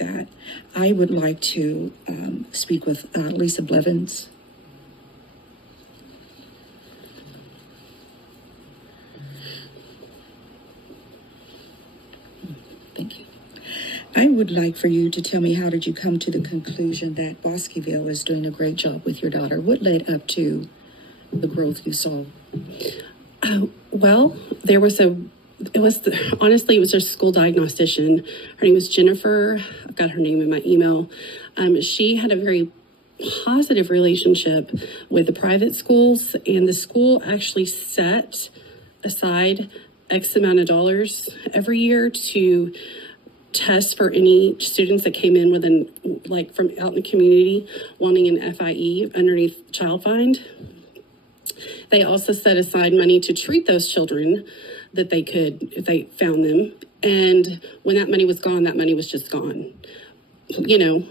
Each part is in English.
that, I would like to speak with Lisa Blevins. Thank you. I would like for you to tell me, how did you come to the conclusion that Bosqueville is doing a great job with your daughter? What led up to the growth you saw? Well, honestly, it was her school diagnostician. Her name was Jennifer. I've got her name in my email. She had a very positive relationship with the private schools, and the school actually set aside X amount of dollars every year to test for any students that came in from out in the community wanting an FIE underneath Child Find. They also set aside money to treat those children that they could, if they found them. And when that money was gone, that money was just gone.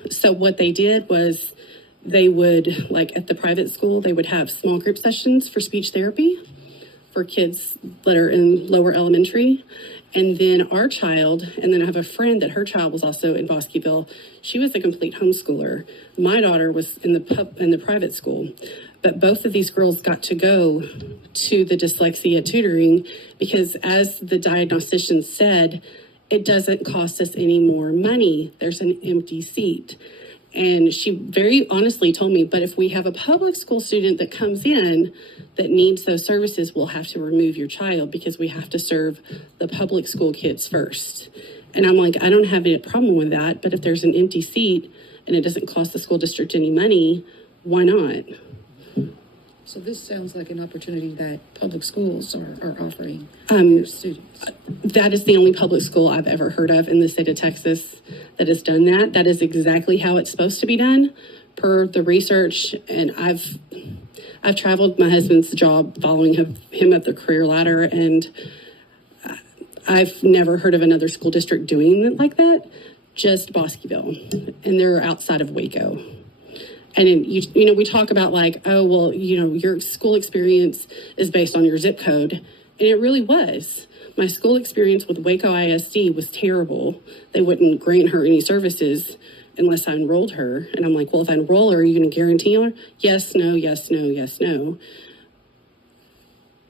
So what they did was they would, like at the private school, they would have small group sessions for speech therapy for kids that are in lower elementary. And then our child, and then I have a friend that her child was also in Bosqueville. She was a complete homeschooler. My daughter was in the private school. But both of these girls got to go to the dyslexia tutoring because, as the diagnostician said, it doesn't cost us any more money. There's an empty seat. And she very honestly told me, but if we have a public school student that comes in that needs those services, we'll have to remove your child because we have to serve the public school kids first. And I'm like, I don't have any problem with that, but if there's an empty seat and it doesn't cost the school district any money, why not? So this sounds like an opportunity that public schools are offering their students. That is the only public school I've ever heard of in the state of Texas that has done that. That is exactly how it's supposed to be done per the research. And I've traveled my husband's job following him up the career ladder, and I've never heard of another school district doing it like that, just Bosqueville. And they're outside of Waco. And we talk about like, oh, well, your school experience is based on your zip code. And it really was. My school experience with Waco ISD was terrible. They wouldn't grant her any services unless I enrolled her. And I'm like, well, if I enroll her, are you going to guarantee her? Yes, no, yes, no, yes, no.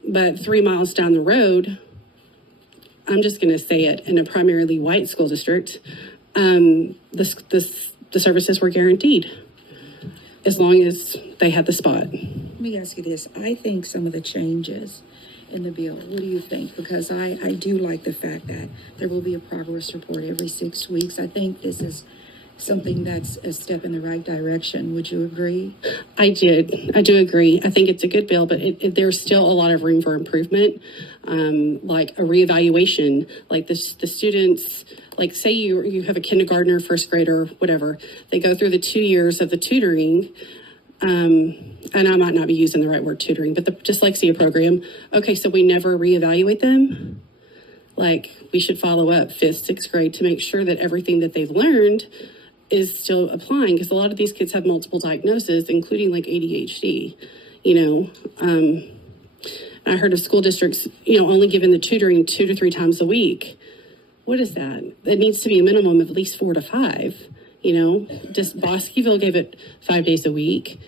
But 3 miles down the road, I'm just going to say it, in a primarily white school district, the services were guaranteed, as long as they had the spot. Let me ask you this. I think some of the changes in the bill, what do you think? Because I do like the fact that there will be a progress report every 6 weeks. I think this is something that's a step in the right direction. Would you agree? I do agree. I think it's a good bill, but there's still a lot of room for improvement, like a reevaluation, like the students, like say you have a kindergartner, first grader, whatever. They go through the 2 years of the tutoring, and I might not be using the right word tutoring, but the dyslexia program. Okay, so we never reevaluate them. Like, we should follow up 5th, 6th grade to make sure that everything that they've learned is still applying, because a lot of these kids have multiple diagnoses, including like ADHD, I heard of school districts, only giving the tutoring 2 to 3 times a week. What is that? It needs to be a minimum of at least 4 to 5, Just Bosqueville gave it 5 days a week.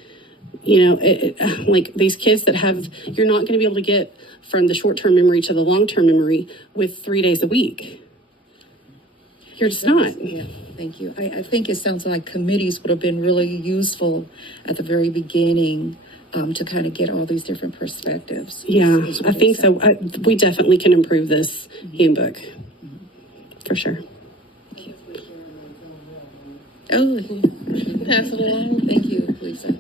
Like these kids that you're not going to be able to get from the short-term memory to the long-term memory with 3 days a week. You're just not. Yeah, thank you. I think it sounds like committees would have been really useful at the very beginning to kind of get all these different perspectives. Yeah, I think so. We definitely can improve this handbook, for sure. Thank you. Oh, pass it along. Thank you, Lisa.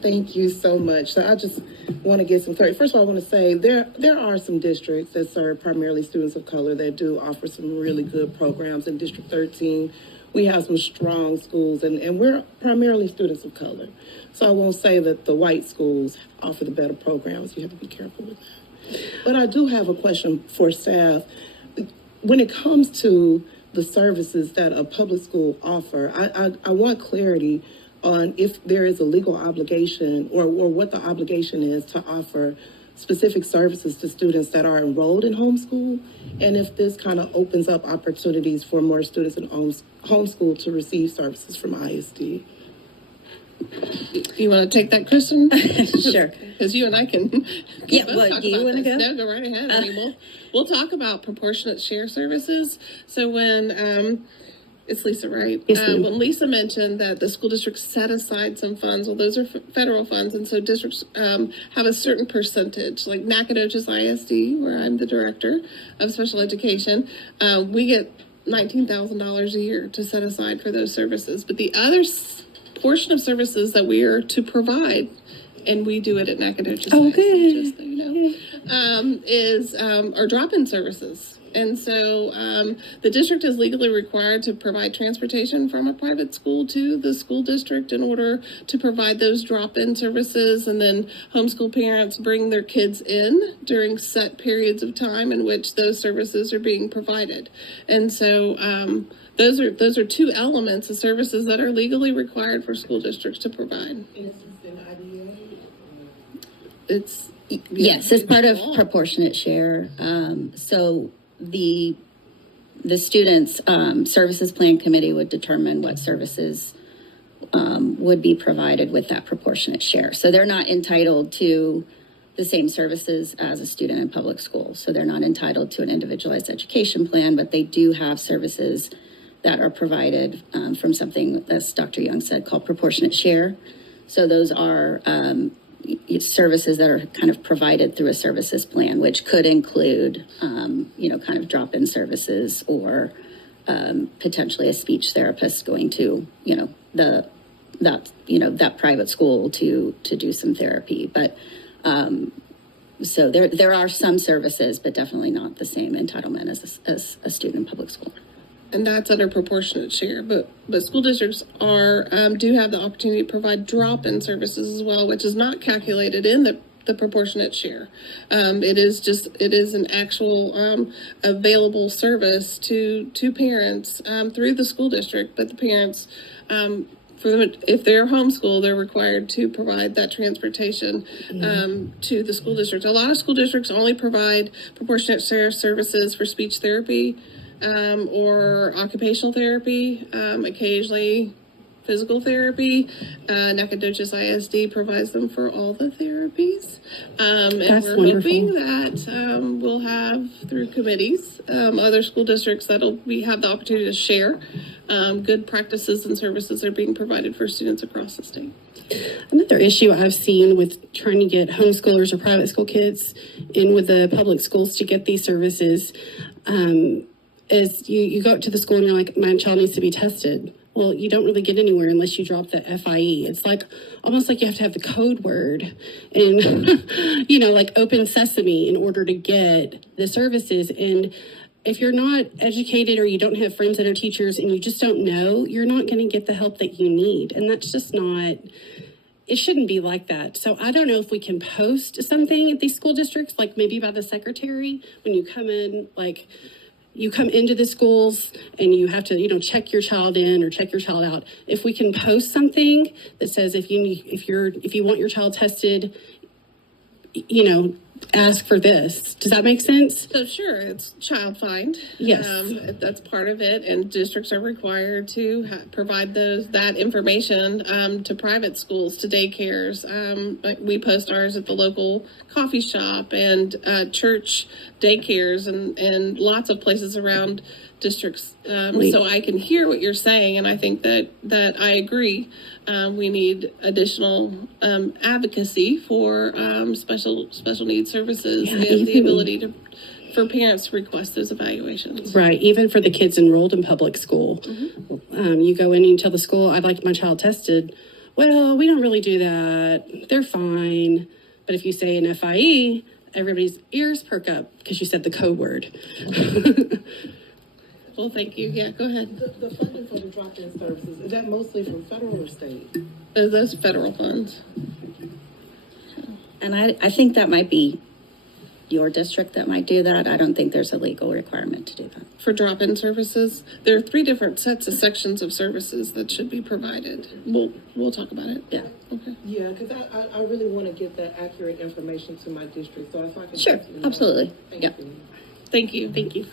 Thank you so much. So I just want to get some clarity. First of all, I want to say there are some districts that serve primarily students of color that do offer some really good programs. In District 13, we have some strong schools, and we're primarily students of color. So I won't say that the white schools offer the better programs. You have to be careful with that. But I do have a question for staff. When it comes to the services that a public school offer, I want clarity on if there is a legal obligation or what the obligation is to offer specific services to students that are enrolled in homeschool, and if this kind of opens up opportunities for more students in homeschool to receive services from ISD. You want to take that, Kristen? Sure. Because you and I can. Yeah, both what, talk do you about wanna this. go? No, go right ahead. I mean, we'll talk about proportionate share services. So when it's Lisa, right? Yes, ma'am. When Lisa mentioned that the school districts set aside some funds, well, those are federal funds, and so districts have a certain percentage. Like Nacogdoches ISD, where I'm the director of special education, we get $19,000 a year to set aside for those services. But the other portion of services that we are to provide, and we do it at Nacogdoches ISD, just so you know, is our drop-in services. And so the district is legally required to provide transportation from a private school to the school district in order to provide those drop-in services. And then homeschool parents bring their kids in during set periods of time in which those services are being provided. And so those are two elements of services that are legally required for school districts to provide. It's Yes, it's part of law. proportionate share. So the students' services plan committee would determine what services would be provided with that proportionate share. So they're not entitled to the same services as a student in public school. So they're not entitled to an individualized education plan, but they do have services that are provided from something, as Dr. Young said, called proportionate share. So those are services that are kind of provided through a services plan, which could include, kind of drop-in services or potentially a speech therapist going to, that private school to do some therapy. But so there are some services, but definitely not the same entitlement as a student in public school. And that's under proportionate share, but school districts do have the opportunity to provide drop-in services as well, which is not calculated in the proportionate share. It is an actual available service to parents through the school district, but the parents if they're homeschooled, they're required to provide that transportation to the school district. A lot of school districts only provide proportionate share services for speech therapy or occupational therapy, occasionally physical therapy. Nacogdoches ISD provides them for all the therapies. And That's we're wonderful. hoping that we'll have through committees, other school districts we have the opportunity to share. Good practices and services are being provided for students across the state. Another issue I've seen with trying to get homeschoolers or private school kids in with the public schools to get these services is you go up to the school and you're like, my child needs to be tested. Well, you don't really get anywhere unless you drop the FIE. It's like almost like you have to have the code word and, like open sesame in order to get the services. And if you're not educated or you don't have friends that are teachers and you just don't know, you're not going to get the help that you need. And that's just not, it shouldn't be like that. So I don't know if we can post something at these school districts, like maybe by the secretary, when you come in, like you come into the schools and you have to, check your child in or check your child out. If we can post something that says if you want your child tested, ask for this. Does that make sense? So sure, it's child find. Yes. That's part of it, and districts are required to provide that information to private schools, to daycares. Like we post ours at the local coffee shop and church daycares and lots of places around districts. So I can hear what you're saying, and I think that I agree. We need additional advocacy for special needs services and the ability for parents to request those evaluations. Right. Even for the kids enrolled in public school, you go in and you tell the school, I'd like my child tested. Well, we don't really do that. They're fine. But if you say an FIE, everybody's ears perk up because you said the code word. Well, thank you. Yeah, go ahead. The funding for the drop-in services, is that mostly from federal or state? Those federal funds. And I think that might be your district that might do that. I don't think there's a legal requirement to do that. For drop-in services, there are 3 different sets of sections of services that should be provided. We'll talk about it. Yeah. Okay. Yeah, because I really want to get that accurate information to my district, so if I can. Sure, definitely know. absolutely. Thank Yeah. you. Thank you. Thank you.